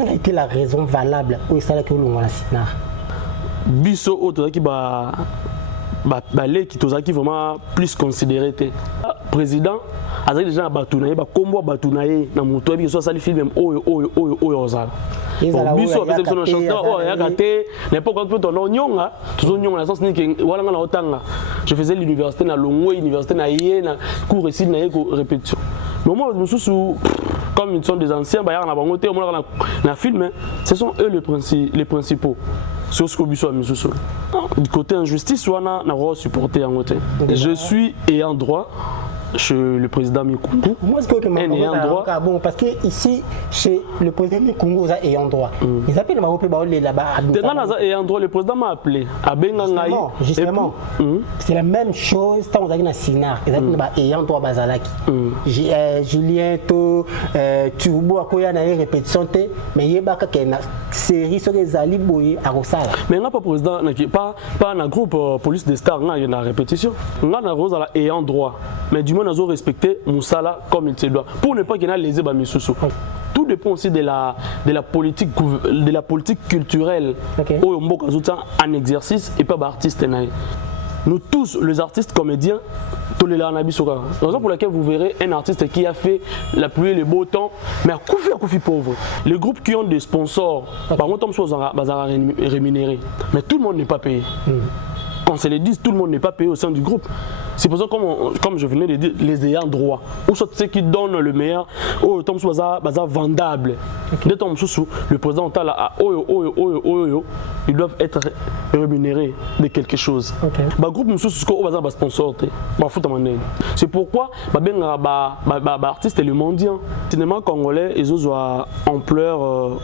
quelle a été la raison valable où il s'allait que l'on a Sinar? Biso autre qui qui vraiment plus considéré. Président, avec les gens à Batounaï, combo à Batounaï, dans mon toit, soit ça les films Ozala. Biso avec son chanteur, n'importe quoi ton nom, tout nom la sens que voilà na otanga. Je faisais l'université na Longwe, université na Yéna, cours ici na répétition. Mais moi je suis comme ils sont des anciens, bah na bango té na film, ce sont eux les principaux. Sur ce que Biso a mis sous. Du côté injustice, on a supporté en côté. Je suis ayant droit chez le président Mikungu. Moi, ce que je droit. Bon, parce que ici, chez le président Mikungu, ils ont ayant droit. Ils appellent le Maroc là-bas. Ayant droit, le président m'a appelé. Justement, c'est la même chose quand on a un Sinar. Ils appellent ayant droit Bazalaki. Julien, Turbo, Akoya, na répétition, mais il y a une série sur les Aliboui à Rosala. Mais on n'a pas président, pas un groupe police des stars, il y a une répétition. On a un Rosala ayant droit. Mais du moins, nous avons respecté Moussala comme il se doit. Pour ne pas qu'il y ait lésé Bamissousou. Tout dépend aussi de la politique culturelle en exercice et pas d'artistes. Nous tous, les artistes comédiens, tous les Lanabisoka. La raison pour laquelle vous verrez un artiste qui a fait la pluie et le beau temps, mais à Koufi pauvre. Les groupes qui ont des sponsors, par contre, on est rémunéré. Mais tout le monde n'est pas payé. Quand se les dit, tout le monde n'est pas payé au sein du groupe. C'est pour ça que, comme je venais de dire, les ayants droit, ou soit ceux qui donnent le meilleur, ou tom soit vendable. Dès tom sous le président ils doivent être rémunérés de quelque chose. Bah groupe nous sous ko baza ba sponsor té. Ba foot amandé. C'est pourquoi ba artiste et le mondial. Le cinéma congolais ils ont ampleur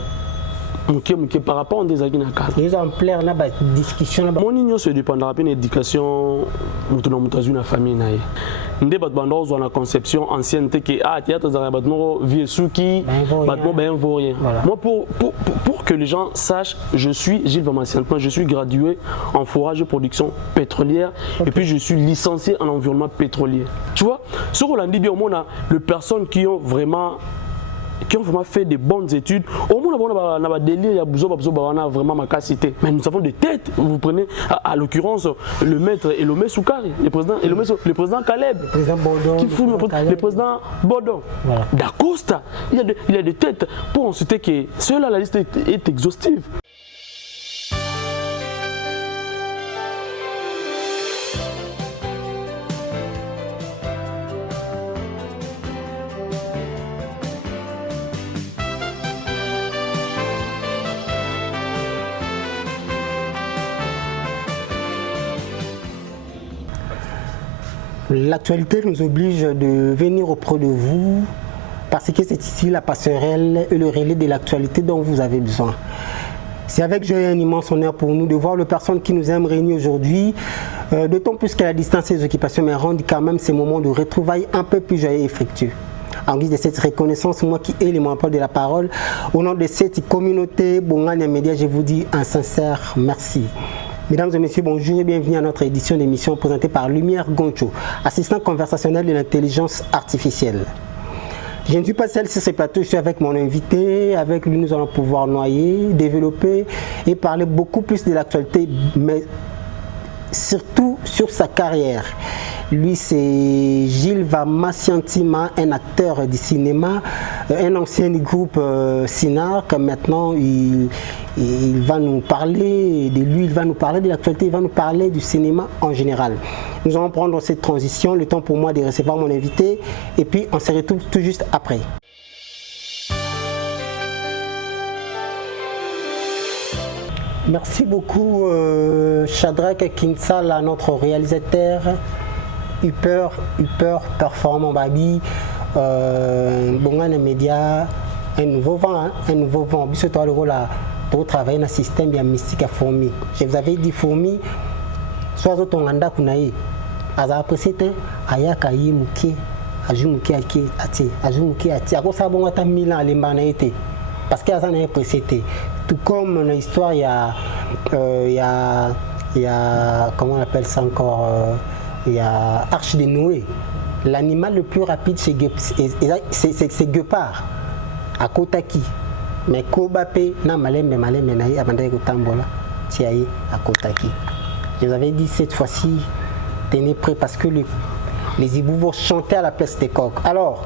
par rapport à des agues na casa. Ils ont plein na ba discussion. Mon union se dépendra de l'éducation de la famille naïe. Ndé bat bandos dans la conception ancienne que théâtre za bat no viesuki bat no ben vaurien. Moi pour que les gens sachent, je suis Gilles Vamassien, je suis gradué en forage et production pétrolière et puis je suis licencié en environnement pétrolier. Tu vois, sur Rolandi bien on a les personnes qui ont vraiment fait des bonnes études. Au moins, on a délire, il y a vraiment ma capacité. Mais nous avons des têtes. Vous prenez, à l'occurrence, le maître Elomé Soukari, le président Caleb, le président Bodon, D'Acosta. Il y a des têtes pour en citer que cela, la liste est exhaustive. L'actualité nous oblige de venir auprès de vous parce que c'est ici la passerelle et le relais de l'actualité dont vous avez besoin. C'est avec joie et un immense honneur pour nous de voir les personnes qui nous aiment réunir aujourd'hui, d'autant plus qu'à la distance et les occupations mais rendent quand même ces moments de retrouvailles un peu plus joyeux et fructueux. En guise de cette reconnaissance, moi qui ai les monopole de la parole, au nom de cette communauté Bongania Média, je vous dis un sincère merci. Mesdames et messieurs, bonjour et bienvenue à notre édition d'émission présentée par Lumière Goncho, assistant conversationnel de l'intelligence artificielle. Je ne suis pas seul sur ce plateau, je suis avec mon invité. Avec lui, nous allons pouvoir noyer, développer et parler beaucoup plus de l'actualité, mais surtout sur sa carrière. Lui, c'est Gilles Vamassiantima, un acteur du cinéma, un ancien du groupe Sinar, que maintenant il va nous parler de lui, il va nous parler de l'actualité, il va nous parler du cinéma en général. Nous allons prendre cette transition, le temps pour moi de recevoir mon invité, et puis on se retrouve tout juste après. Merci beaucoup Shadrack Kinsala, notre réalisateur. Hyper performant Babi, Bongana Média, un nouveau vent. Bis toi le rôle pour travailler dans le système bien mystique à fourmi. Je vous avais dit fourmi, soit ton anda kunaï, aza presete ayaka yimuke, ajumuke ake ati, ajumuke ati. À quoi ça bon ata milan limbana été, parce que aza n'a presete. Tout comme dans l'histoire il y a comment on appelle ça encore. Il y a Arche de Noé. L'animal le plus rapide, c'est Guépard, à Kotaki. mais Kobape na malembe na ye abandaki kotambola tiaye à Kotaki. Je vous avais dit cette fois-ci, tenez prêt parce que les hiboux vont chanter à la place des coqs. Alors,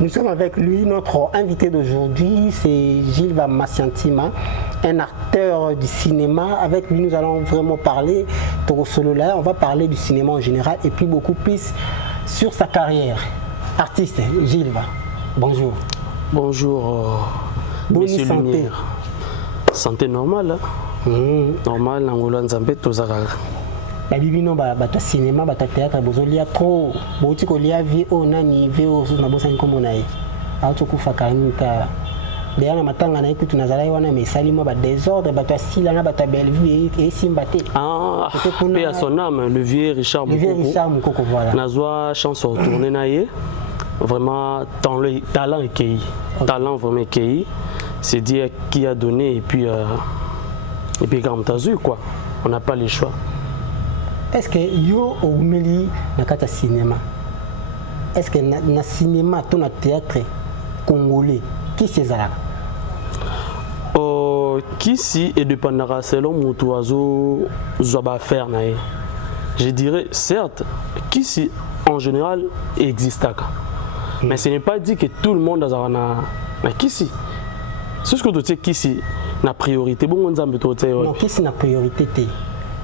nous sommes avec lui, notre invité d'aujourd'hui, c'est Gilles Massiantima, un acteur du cinéma. Avec lui, nous allons vraiment parler, Toro Solo là, on va parler du cinéma en général et puis beaucoup plus sur sa carrière. Artiste, Gilles, bonjour. Bonjour, Bonne santé. Lumière. Santé normale, hein? Normal, Nangola Nzambe, Tozara. Babibino bato cinéma bato théâtre bozolia trop boti kolia vie onani vie na bosa nkombo na ye auto kufaka nka deya na matanga na ekutu nazala wana mesali mo ba désordre bato asila na bato belle vie et simbate ah pe à son âme le vieux Richard Mukoko voilà nazwa chance de retourner na ye vraiment talent écueilli talent vraiment écueilli c'est Dieu qui a donné et puis comme t'as vu quoi on n'a pas le choix. Est-ce que yo omeli na kata cinéma? Est-ce que na cinéma ton théâtre congolais qui c'est ça? Qui si et dépendra selon mon oiseau zoba faire nae. Je dirais certes qui si en général existe mais ce n'est pas dit que tout le monde a na qui si. C'est ce que tu sais qui si na priorité bon on nzambe to tse. Non, qui si na priorité té.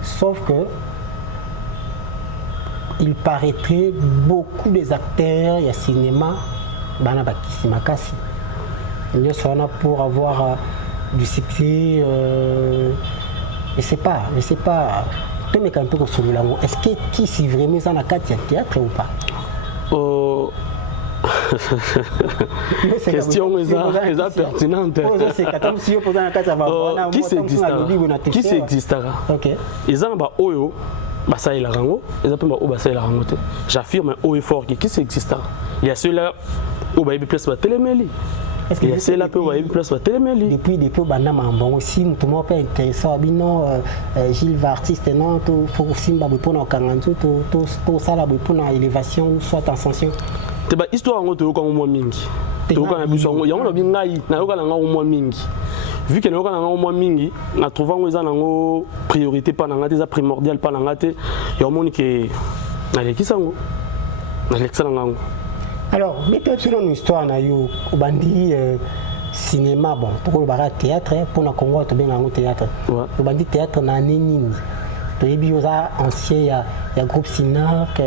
Sauf que il paraîtrait beaucoup des acteurs il y a cinéma bana bakisi makasi nous sommes pour avoir du succès je sais pas tu me un peu sur le langue est-ce que qui si vraiment ça na carte théâtre ou pas question est pertinente qui existera OK ils ont ba oyo Basa il a rango, ils appellent au Basa il a rango. J'affirme haut et fort qui s'existe. Il y a ceux-là où il y a plus de télémélie. Il y a ceux-là où il y a plus de télémélie. Depuis Banama, bon aussi, tout le monde peut intéressant. Non, Gilles va artiste, non, il faut aussi pour un kangantu, tout ça là pour une élévation ou soit ascension. C'est pas histoire en gros comme moi mingi. Tu vois quand il y a un bien ngai, na yoka na moi mingi. Vu que nous avons moins mingi, nous trouvons que nous priorité pas n'angate, ça primordial pas n'angate. Il y a un monde qui n'allait qui sango, n'allait que ça n'ango. Alors, mettez sur une histoire na yo, au bandi cinéma bon, pour le barat théâtre, pour le Congo tu bien n'ango théâtre. Au bandi théâtre na nini. Tu es bien ancien, il y a groupe Sinac.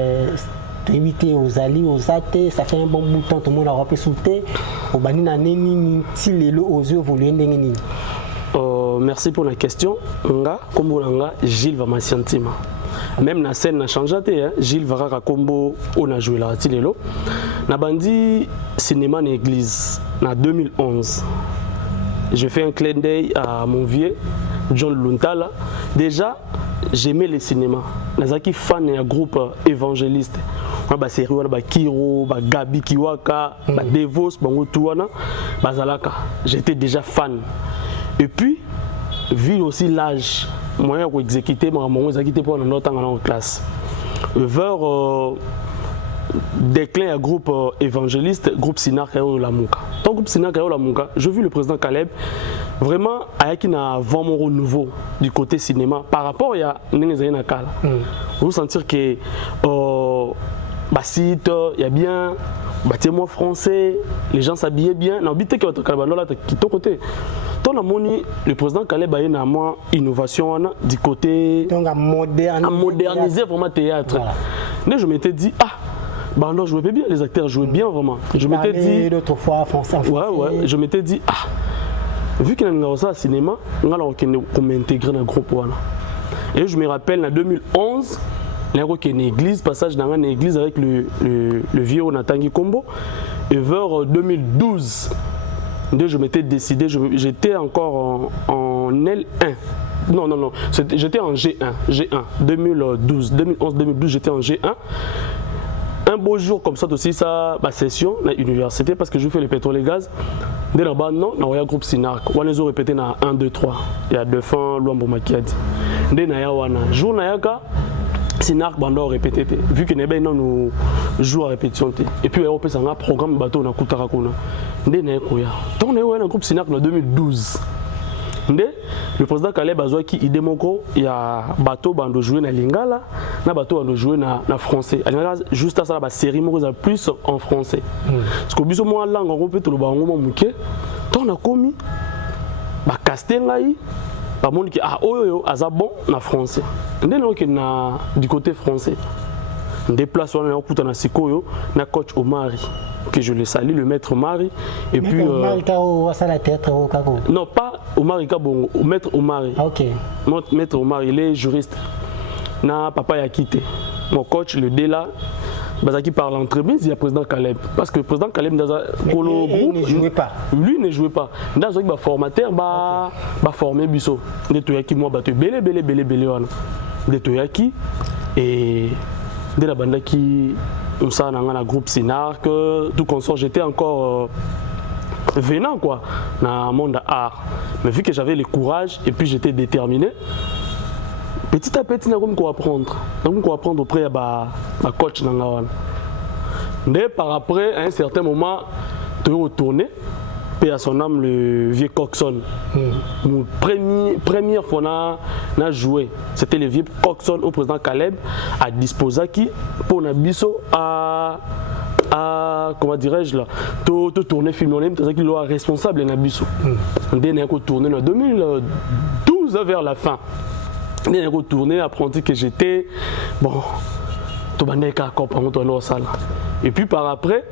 Tu éviter aux alliés, aux athées, ça fait un bon bout de temps, tout le monde a rappelé sous le thé. Au bani na neni, si les aux yeux voulaient n'engeni. Merci pour la question. Nga, kombo nga, Gilles Massiantima. Même la scène n'a changé, Gilles Varara Kombo, on a joué là, Tilelo. Na bandi cinéma en église, en 2011. Je fais un clin d'œil à mon vieux, John Luntala. Déjà, j'aimais le cinéma. Nazaki fan d'un groupe évangéliste. Ba série ba Kiro, ba Gabi Kiwaka, ba Devos, bango tuana, bazalaka. J'étais déjà fan. Et puis vu aussi l'âge, moi j'ai exécuté mon exécuté pour notre temps en classe. Vers déclin un groupe évangéliste, groupe Sinar Kayo Lamuka. Dans le groupe Sinar Kayo Lamuka, j'ai vu le président Caleb vraiment avec un vent mon renouveau du côté cinéma par rapport à Nenezaya Nakala. Vous sentir que Bassite, il y a bien, bâtiment français, les gens s'habillaient bien. Non, bité que qui ton côté. Ton amoni, le président Caleb a une innovation du côté. Donc à moderniser vraiment le théâtre. Voilà. Mais je m'étais dit bah non, jouait bien, les acteurs jouaient bien vraiment. Je m'étais dit l'autre fois français. Ouais, je m'étais dit vu qu'il y a ça au cinéma, on a intégré dans le groupe voilà. Et je me rappelle en 2011. Il y a une église, passage dans une église avec le vieux Natangi Kombo. Et vers 2012, je m'étais décidé, j'étais encore en L1. Non, j'étais en G1. 2011-2012, j'étais en G1. Un beau jour comme ça aussi, ma session à l'université, parce que je fais le pétrole et gaz. Dès là-bas, non, il y a un groupe Sinac. On les a répété dans 1, 2, 3. Il y a deux fins, Luambo Makiadi. Dès là, il y a un jour, Sinar bando répété vu que nebe nous joue à répétition et puis on peut ça un programme bateau na kutaka kuna ndé koya ton est un groupe Sinar en 2012 ndé le président Caleb Azouaki idée moko ya bateau bando jouer na lingala na bateau bando jouer na français juste à ça la série moko za plus en français parce que biso moi langue on peut to le bango muké ton a commis ba castengai ba monde qui ah oyo aza bon na français ndé no ki na du côté français déplace on a kuta na sikoyo na coach Omari que je le salue le maître Omari et puis Omari ka ça la tête au kako non pas Omari ka bon maître Omari OK maître Omari il est juriste na papa ya quitté mon coach le Dela Bazaki parle entreprise, il y a président Caleb. Parce que le président Caleb dans le groupe ne jouait pas. Lui ne jouait pas. Dans le formateur, bah formé Bisso. Des Toyaki, moi, bah belé. Des Toyaki et de la bande qui on s'en a un groupe Sinar que tout consort j'étais encore venant quoi dans le monde art. Mais vu que j'avais le courage et puis j'étais déterminé. Petit à petit, on va apprendre. On va apprendre auprès de ma coach. Mais par après, à un certain moment, tu es retourné, paix à son âme, le vieux Coxon. Première fois qu'on a joué, c'était le vieux Coxon au président Caleb à disposer qui pour Nabiso à comment dirais-je là, tout tourner film on aime, c'est ça qu'il est responsable Nabiso. On a tourné en 2012 vers la fin. Je suis retourné, apprenti que j'étais. Bon, tout le monde est d'accord pour nous salle. Et puis par après,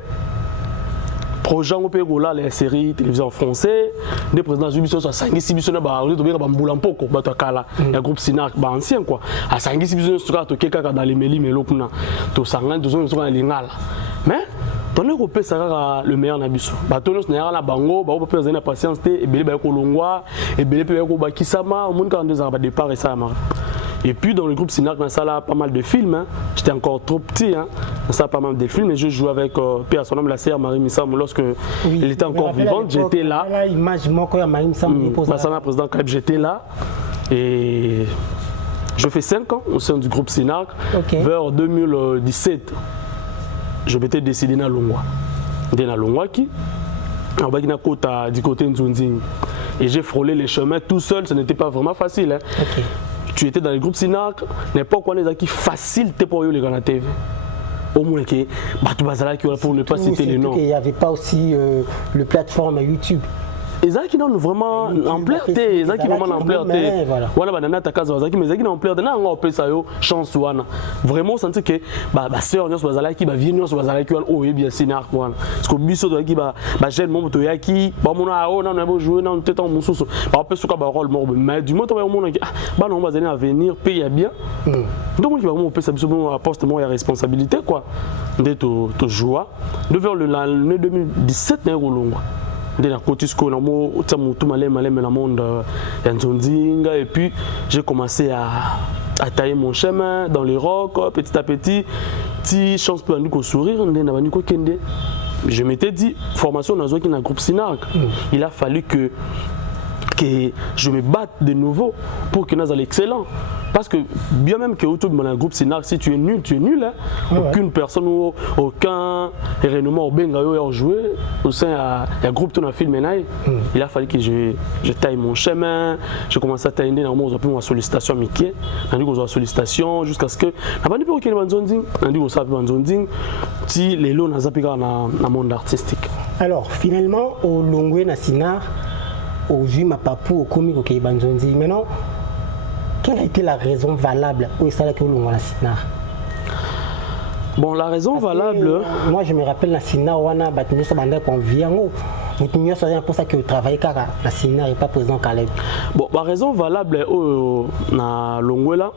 projet on peut là les séries télévision français, des présidents Zubiso sur 5-6 biso na ba on est tombé ba mbulampoko ba takala, le groupe Sinar ba ancien quoi. À 5-6 biso sur to keka dans les melo kuna. To sangana to zo na lingala. Mais ton Europe ça le meilleur na biso. Ba tono na la bango, ba on peut faire patience et belé ba ko longwa et belé pe ko ba kisama, au monde quand deux ans ba départ et ça marche. Et puis dans le groupe Sinar, ça a pas mal de films. Hein. J'étais encore trop petit. Hein. Ça a pas mal de films. Et je jouais avec Pierre son nom, la sœur Marie Missam. Lorsque elle était encore vivante, j'étais là. Président Caleb, j'étais là. Et je fais 5 ans au sein du groupe Sinar. Okay. Vers 2017, je m'étais décidé à Longwa. Dans Longwa qui du côté de Nzunzing. Et j'ai frôlé les chemins tout seul. Ce n'était pas vraiment facile. Hein. Okay. Tu étais dans le groupe Sinar, n'importe quoi les acquis facile pour les gars à la TV. Au moins que pour ne pas citer les noms. Il n'y avait pas aussi le plateforme YouTube. Les gens qui n'ont vraiment ampleur, les gens qui vraiment ampleur, voilà, banana ta case, mais les gens qui n'ont ampleur, n'a pas appelé ça chance ouana. Vraiment senti que sœur nous bazala qui va venir sur bazala qui oh bien Sinar quoi. Parce que biso de qui jeune mon to yaki, mon a on a joué dans tête en mususu. Ba peu suka ba rôle mort mais du moment on mon non bazali à venir payer bien. Donc il va vraiment ça biso à poste moi il y a responsabilité quoi. De to joie. De vers l'année 2017 na rolongo. De la Cotisco, et puis j'ai commencé à tailler mon chemin dans les rocs, petit à petit, si chance pour nous sourire, je m'étais dit, formation dans un groupe Sinar, il a fallu que je me batte de nouveau pour que nous soyons excellents. Parce que bien même que autour de mon groupe Sinar, si tu es nul, hein. Aucune personne ou aucun renommé au Bengayo a joué au sein d'un groupe de film. Il a fallu que je taille mon chemin. Je commence à tailler dans mon sollicitation Mickey. Dans sollicitation jusqu'à ce que n'a pas dit pour qu'il y ait Banzonding, n'a dit pour Banzonding, si les lots n'a pas dans le monde artistique. Alors finalement au Longwe na Sinar, au Juma Papou, au Komi au Banzondi. Maintenant, quelle a été la raison valable où est-ce que l'on a Sinar? Bon, la raison valable. Moi, je me rappelle la Sinar, on a battu ça pendant qu'on vient. C'est pour ça que je travaille car la Sinar n'est pas président Caleb. Bon, la raison valable est na Longwela,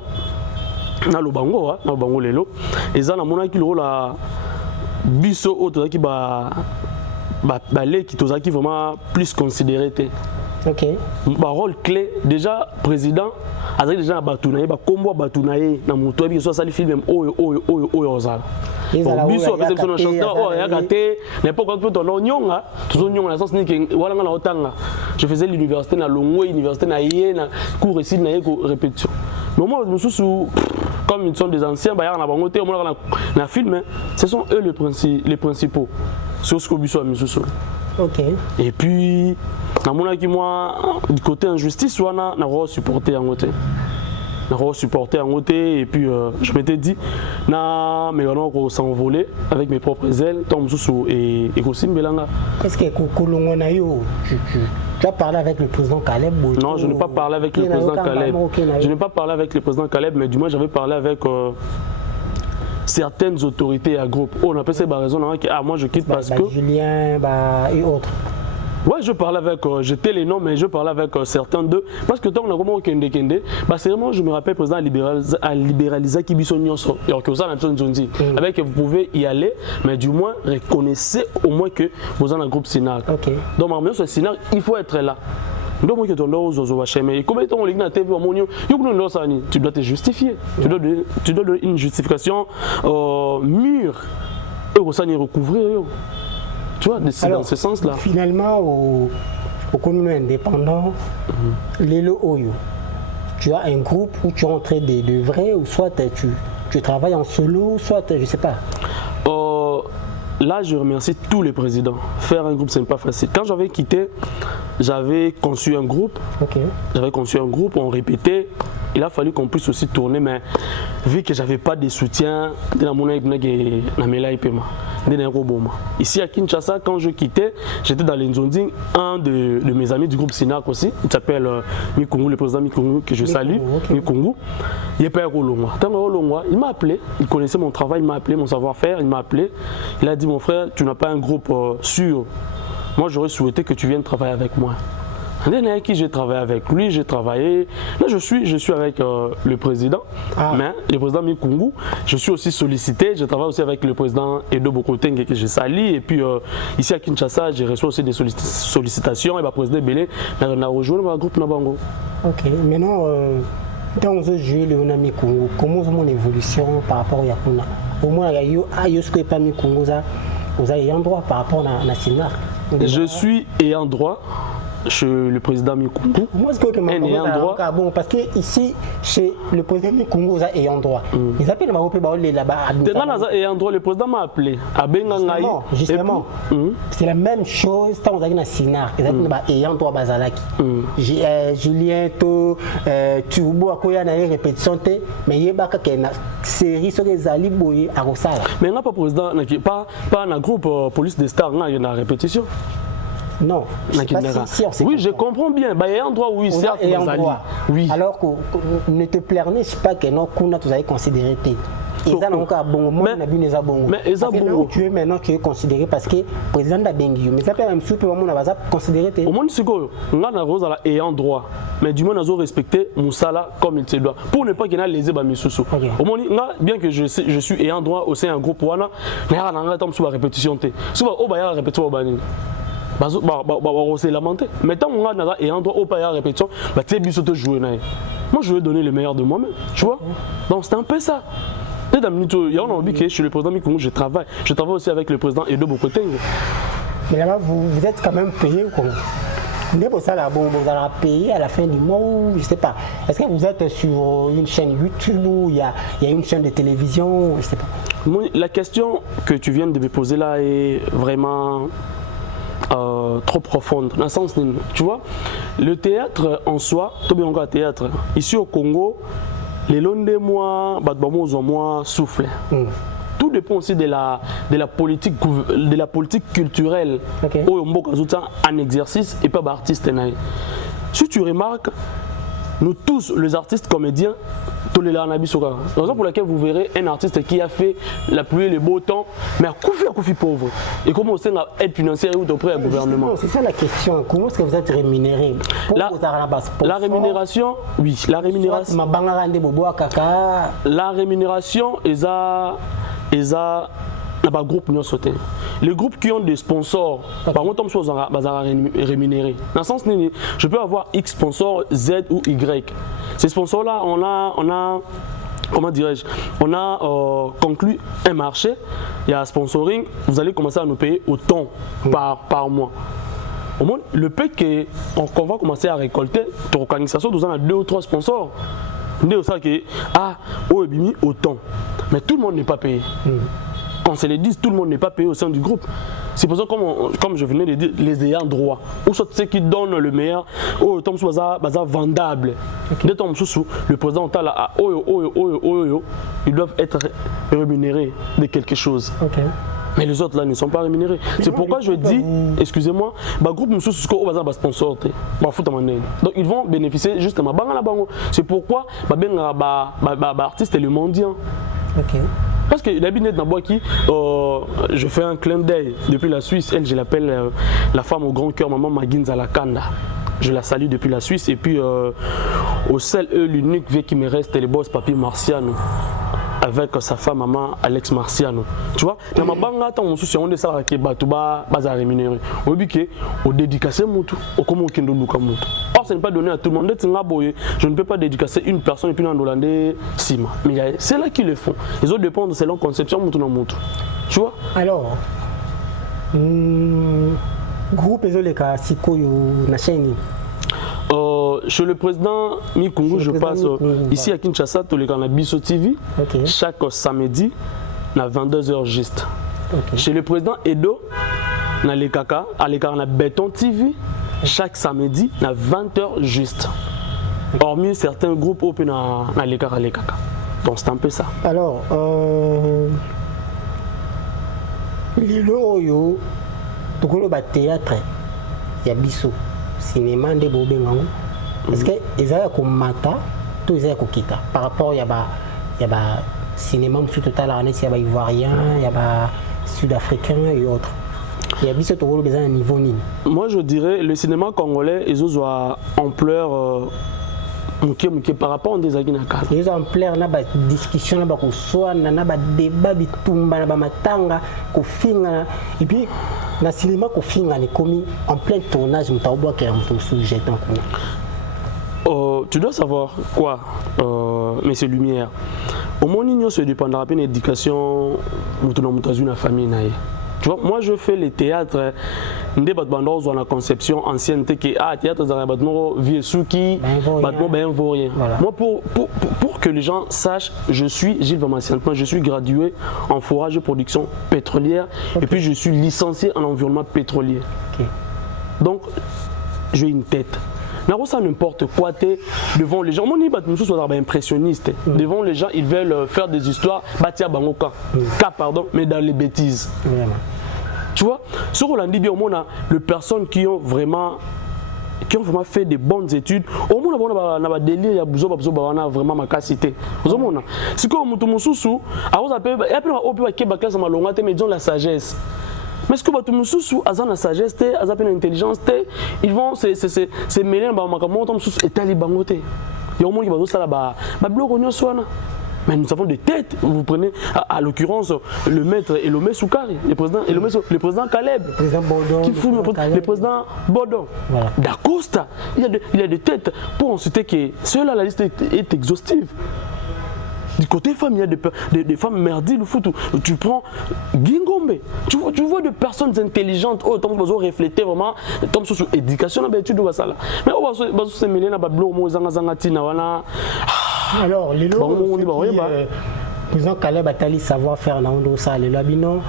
na Lobango, na Lobango lelo. Et ça, na mon qui le la biso autre qui qui est vraiment plus considéré. Ok. Rôle clé, déjà, président, avec déjà à Batounaye, combo à Batounaye, dans mon toit, il y a des films, Ozal. Biso, avec son chanson, il y a gâté, n'importe quoi, ton oignon, tout oignon, la sauce, je faisais l'université, na Longwe, l'université, na cours ici, na répétition. Mais moi, je me suis comme ils sont des anciens, bah, on a film, ce sont eux les principaux. Sur ce que je suis. Ok. Et puis, moi, du côté injustice, on a supporté en côté. Et puis je m'étais dit, mais on s'envoler avec mes propres ailes, et Est-ce que tu as parlé avec le président Caleb? Non, je n'ai pas parlé avec le président Caleb. Je n'ai pas parlé avec le président Caleb, mais du moins j'avais parlé avec certaines autorités à groupe. On appelle ça raison, moi je quitte parce que... Julien et autres. Ouais, je parlais avec, j'étais les noms, mais je parlais avec certains d'eux. Parce que tant qu'on a comment Kende, c'est vraiment, je me rappelle, président à libéraliser Kibisonio, avec vous pouvez y aller, mais du moins, reconnaissez au moins que vous avez un groupe Sinar. Okay. Donc, maintenant, ce Sinar, il faut être là. Donc, moi, comment est-on ligne à TV, tu dois te justifier. Tu dois donner une justification mûre et au sein de recouvrir. Tu vois, dans ce sens-là. Finalement, au communes indépendant, tu as un groupe où tu es en train de vrai, ou soit tu travailles en solo, soit je ne sais pas. Là, je remercie tous les présidents. Faire un groupe, ce n'est pas facile. Quand j'avais quitté, j'avais conçu un groupe. Okay. J'avais conçu un groupe, on répétait. Il a fallu qu'on puisse aussi tourner, mais vu que je n'avais pas de soutien, ici à Kinshasa, quand je quittais, j'étais dans l'Inzonding, un de mes amis du groupe Sinak aussi, il s'appelle Mikungu, le président Mikungu, que je salue, okay. Mikungu. Il est père Olongwa. Il m'a appelé, il connaissait mon travail, il m'a appelé, mon savoir-faire, il m'a appelé. Il a dit, mon frère, tu n'as pas un groupe sûr. Moi, j'aurais souhaité que tu viennes travailler avec moi. Avec qui j'ai travaillé avec lui, j'ai travaillé. Là, je suis avec le président, mais le président Mikungu. Je suis aussi sollicité. Je travaille aussi avec le président Edo Bokoteng que je salue. Et puis ici à Kinshasa, j'ai reçu aussi des sollicitations. Et le président Belé a rejoint le groupe Nabango. Ok, maintenant, dans ce jeu, Léona Mikungu, comment est mon évolution par rapport à Yakuna? Au moins, il y a ce que pas Mikungu, vous avez un droit par rapport à la Sinar. Je suis ayant droit. Chez le président Mikungu. Moi, ce que je ayant droit. Bon, parce que ici, chez le président Mikungu, vous avez ayant droit. Ils appellent là-bas. Ayant droit, le président m'a appelé. Justement, c'est la même chose quand vous avez un Sinar. Ils appellent ayant droit Bazalaki. Julien, Tubo, Akoya, n'a répétition, mais il y a une série sur les aliboués à Rosala. Mais pas président, pas un groupe police des stars, il y a une répétition. Non, oui, je comprends bien. Il y a un endroit où il sert oui. Alors que ne te plernisse pas que non, tu as considéré. Mais tu es maintenant tu es considéré parce que le président de Benguio. Mais ça peut même souper on a considéré. Au moins c'est quoi? On a rose à ayant droit. Mais du moins nous avons respecté Moussala comme il se doit. Pour ne pas qu'il y ait les ébats Missoussou. Au moins bien que je suis ayant droit au sein d'un groupe wana, mais il y a un temps sur la répétition. Souvent au baya répétition au bani. On s'est lamenté. Mais tant qu'on a un droit au pays à répétition, moi je vais donner le meilleur de moi-même. Tu vois? Donc c'est un peu ça. Il y a un envie que chez le président Mikungu, je travaille. Je travaille aussi avec le président Edo Bokoteng. Mais là-bas, vous êtes quand même payé ou comment? Vous allez payer à la fin du mois ou je ne sais pas. Est-ce que vous êtes sur une chaîne YouTube ou il y a une chaîne de télévision? Je ne sais pas. La question que tu viens de me poser là est vraiment... trop profonde, dans le sens, tu vois, le théâtre en soi, tout bien encore théâtre, ici au Congo, les longs des mois, souffle. Tout dépend aussi de la politique culturelle, en exercice et pas d'artiste. Si tu remarques, nous tous, les artistes comédiens, tous les raison pour laquelle vous verrez un artiste qui a fait la pluie et le beau temps, mais à Koufi pauvre. Et comment on à aide financière ou auprès du gouvernement? C'est ça la question. Comment est-ce que vous êtes rémunéré? La rémunération, oui. La rémunération, n'a groupe sauté. Les groupes qui ont des sponsors, par contre, ils sont rémunérés. Dans le sens, je peux avoir X sponsors, Z ou Y. Ces sponsors-là, on a comment dirais-je, on a conclu un marché, il y a un sponsoring, vous allez commencer à nous payer autant par mois. Au moins, le peu qu'on va commencer à récolter, ton organisation, nous en a 2 ou 3 sponsors. Ndé au ça que oh ebimi autant. Mais tout le monde n'est pas payé. Quand c'est les 10, tout le monde n'est pas payé au sein du groupe. C'est pour ça que, comme je venais de dire, les ayants droit, ou soit ceux qui donnent le meilleur, oh, Tom Souza, vendable. Dès Tom Soussou, le président Tala, ils doivent être rémunérés de quelque chose. Mais les autres là ne sont pas rémunérés. C'est pourquoi je dis, excusez-moi, le groupe Moussou Sousko va sponsor. Donc ils vont bénéficier justement. C'est pourquoi l'artiste est le mondial. Parce que la binette Nabouaki, je fais un clin d'œil depuis la Suisse. Elle, je l'appelle la femme au grand cœur, maman Maginza Lakanda. Je la salue depuis la Suisse. Et puis, au seul, l'unique vie qui me reste, c'est le boss Papi Marciano. Avec sa femme, maman Alex Marciano. Tu vois, dans ma banque, on se souvient de ça qui est rémunéré. On dit que on dédicace Moutou, on commence à Moutou. Or, ce n'est pas donné à tout le monde. Je ne peux pas dédicacer une personne et puis en Hollandais, Sima. Mais c'est là qu'ils le font. Les autres dépendent de leur conception Moutou dans Moutou. Tu vois? Alors, groupe Ezoleka Sikoyo Nacheni. Chez le président Mikungu, je passe ici à Kinshasa, tous les canaux Bisso TV, chaque samedi, à 22h juste. Chez le président Edo, à l'Ekaka, à Béton TV, chaque samedi, à 20h juste. Hormis certains groupes open à l'Ekaka. Donc c'est un peu ça. Alors, les loyaux, tout le théâtre, il y a Bisso. Cinéma de Bobengango. Est-ce que ils ont comme mata, tout ils ont kita. Par rapport il y a cinéma tout total il y a ivoirien, il y a sud-africain et autres. Il y a bis tout le niveau ni. Moi je dirais le cinéma congolais ils ont ampleur par rapport à des aguinaka. Ils ont ampleur na ba discussion na ba ko soa na ba débat bitumba na ba matanga ko finga et puis na cinéma ko finga ni commis en plein tournage mutaobo qui est un sujet donc. Tu dois savoir quoi, Monsieur Lumière. Au moins, il se dépendra de l'éducation de la famille. Tu vois, moi je fais les théâtres, dans la conception ancienne, théâtre vieux souki, moi pour que les gens sachent, je suis Gilles Vamassian, je suis gradué en forage et production pétrolière et puis je suis licencié en environnement pétrolier. Donc, j'ai une tête. Ça n'importe quoi, devant les gens, mon impressionniste. Devant les gens, ils veulent faire des histoires, mais dans les bêtises. Tu vois, sur Rolandi, on a les personnes qui ont vraiment fait des bonnes études. Au moins, on a des délire, on a vraiment ma capacité. C'est comme Moutoumoussou, mais ils ont la sagesse. Mais ce que Moutoumoussou a la sagesse, a l'intelligence, ils vont se mêler dans le et tali bangote. Il y a un monde qui va faire ça. Mais nous avons des têtes. Vous prenez, à l'occurrence, le maître Elomé Soukari, le président Caleb, le président Bodon, voilà. D'Acosta. Il y a des têtes pour en citer que ceux-là, la liste est exhaustive. Du côté femme, il y a des femmes merdies, tu prends Gingombe, tu vois des personnes intelligentes, oh, tu vas refléter vraiment, tu sur l'éducation, tu dois ça là. Mais on va se mêler dans le alors, les lots, président Caleb Atali savoir-faire dans ça, le labino,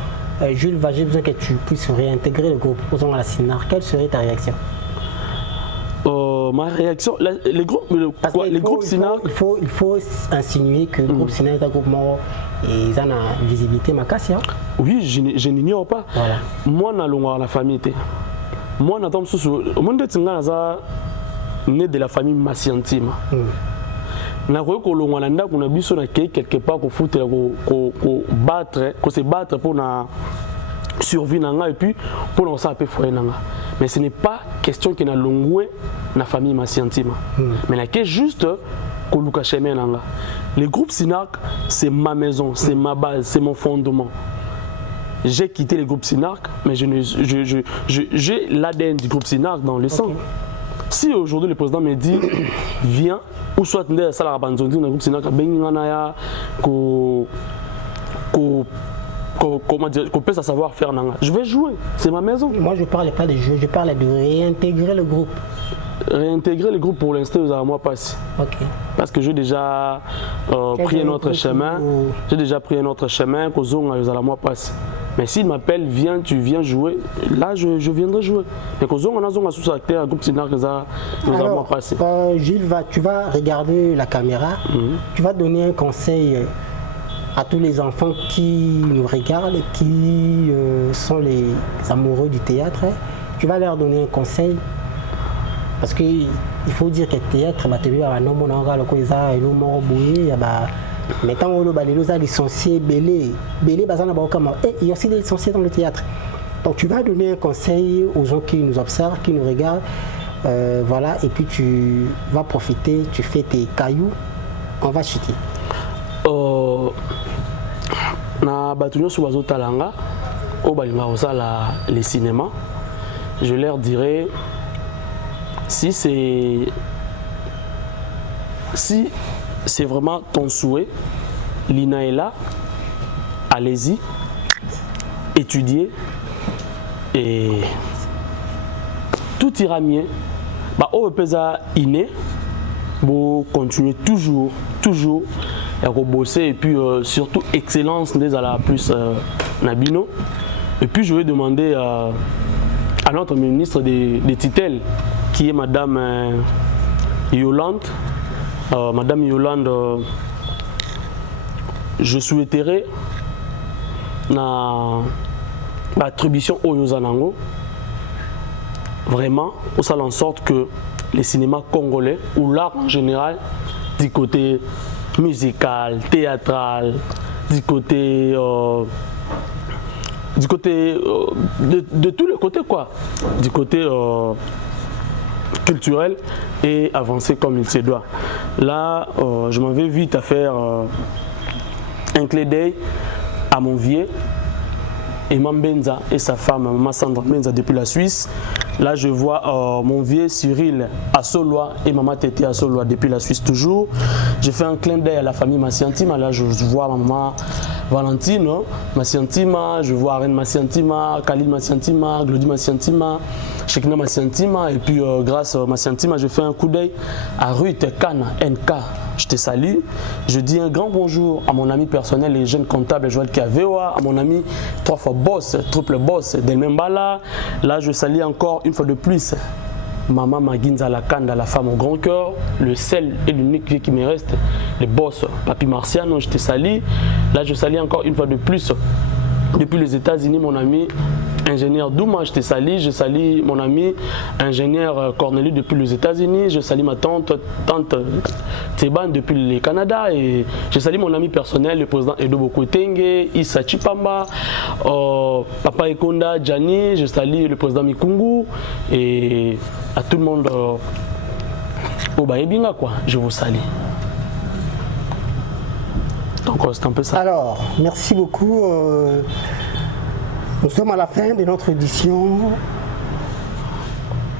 Jules, j'ai besoin que tu puisses réintégrer le groupe à la CINAR. Quelle serait ta réaction? Ma réaction, les groupes SINAR. Il faut insinuer que le groupe SINAR est un groupe mort et ils ont une visibilité macasse. Oui, je n'ignore pas. Voilà. Moi, je suis la famille. Moi, je suis né de la famille Massiantima. Na ko kolongwa na ndako na biso na quelque part ko foutre ko se battre pour na survie nanga et puis pour na ça peut foyer nanga. Mais ce n'est pas question que na longwe na famille Massiantima. Mais la que juste ko luka chemin nanga. Le groupe SINAC, c'est ma maison, c'est ma base, c'est mon fondement. J'ai quitté le groupe SINAC, mais j'ai l'ADN du groupe SINAC dans le sang. Si aujourd'hui le président me dit viens ou soit ça la banzondi dans le groupe SINAC beningana comment dire qu'on peut savoir faire nanga, je vais jouer, c'est ma maison. Moi je parle pas de jeu, je parle de réintégrer le groupe. réintégrer le groupe pour l'instant, vous avez moi passé. Ok. Parce que j'ai déjà pris un autre chemin. J'ai déjà pris un autre chemin, que vous allez moi passer. Mais s'il m'appelle, viens, tu viens jouer, là je viendrai jouer. Mais que on a un sous-acteur, un groupe Sinar que vous allez moi passer. Gilles, tu vas regarder la caméra, tu vas donner un conseil à tous les enfants qui nous regardent, qui sont les amoureux du théâtre. Tu vas leur donner un conseil. Parce qu'il faut dire que le théâtre, mais quand on a licencié Bélé, il y a aussi des licenciés dans le théâtre. Donc tu vas donner un conseil aux gens qui nous observent, qui nous regardent, voilà, et puis tu vas profiter, tu fais tes cailloux, on va chuter. Na batunyo sur bazo talanga, au balinga osala les cinémas, je leur dirais si c'est vraiment ton souhait, l'INA est là, allez-y, étudiez et tout ira mieux. Au pesa iné, vous continuez toujours à bosser et puis surtout excellence des à la plus Nabino. Et puis je vais demander à notre ministre des tutelles qui est Madame Yolande. Madame Yolande, je souhaiterais l'attribution au Yozanango vraiment au salon en sorte que les cinémas congolais ou l'art en général du côté musical, théâtral, du côté de tous les côtés quoi, du côté culturel et avancer comme il se doit. Là, je m'en vais vite à faire un clé d'œil à mon vieux, Emma Benza et sa femme, Maman Sandra Benza depuis la Suisse. Là, je vois mon vieux Cyril à Soloa et Maman Tété à Soloa depuis la Suisse toujours. Je fais un clin d'œil à la famille Massiantima. Là, je vois Maman Valentine, Massiantima, je vois Arène Massiantima, Khalil Massiantima, Glody Massiantima, Shekina Massiantima. Et puis, grâce à Massiantima, je fais un coup d'œil à Ruth Kana NK. Je te salue. Je dis un grand bonjour à mon ami personnel et jeune comptable Joël Kavewa, à mon ami 3 fois boss, triple boss Delmembala. Là, je salue encore une fois de plus Maman Maginza Lakanda, la femme au grand cœur, le seul et l'unique qui me reste, le boss Papi Marciano, je te salue. Là, je salue encore une fois de plus depuis les États-Unis mon ami ingénieur Douma, je te salue. Je salue mon ami ingénieur Cornelius depuis les États-Unis. Je salue ma tante Teban depuis le Canada. Et je salue mon ami personnel, le président Edo Bokotenge, Issa Chipamba, Papa Ekonda, Gianni. Je salue le président Mikungu et à tout le monde au Baébinga quoi. Je vous salue. Donc c'est un peu ça. Alors, merci beaucoup. Nous sommes à la fin de notre édition.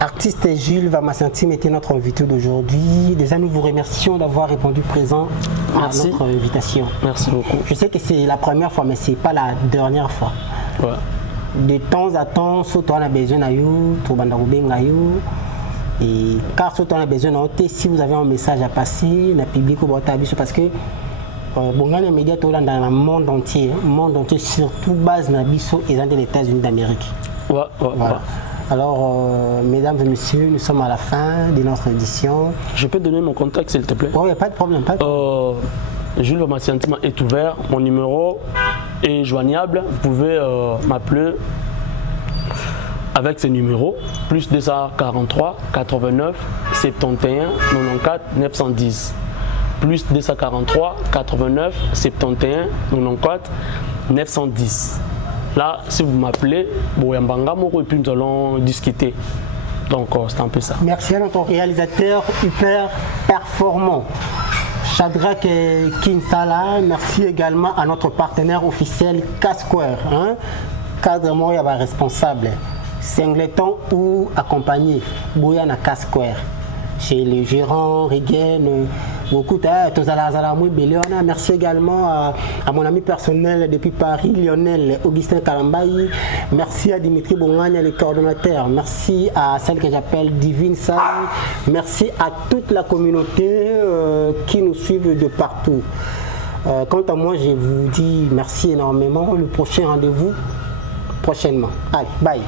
Artiste Gilles Vamassantim était notre invité d'aujourd'hui. Déjà, nous vous remercions d'avoir répondu présent à notre invitation. Merci beaucoup. Je sais que c'est la première fois, mais ce n'est pas la dernière fois. Ouais. De temps à temps, surtout on a besoin de vous, et car surtout on a besoin de si vous avez un message à passer, le public parce que les médias dans le monde entier, surtout base Nabiso et dans les États-Unis d'Amérique. Voilà. Alors, mesdames et messieurs, nous sommes à la fin de notre édition. Je peux donner mon contact s'il te plaît? Oui, pas de problème. Jules Vamassantima est ouvert, mon numéro est joignable, vous pouvez m'appeler avec ce numéro, plus 243 89 71 94 910. Plus 243 89 71 94 910. Là, si vous m'appelez, et puis nous allons discuter. Donc, c'est un peu ça. Merci à notre réalisateur hyper performant, Shadrach Kinsala. Merci également à notre partenaire officiel Casquare, cadre moi responsable, singleton ou accompagné, Bouyana Casquare. Chez les gérants, Regen, Beaucoup, merci également à mon ami personnel depuis Paris, Lionel Augustin Kalambayi. Merci à Dimitri Bongagne, le coordonnateur. Merci à celle que j'appelle Divine Sai. Merci à toute la communauté qui nous suit de partout. Quant à moi, je vous dis merci énormément. Le prochain rendez-vous prochainement. Allez, bye.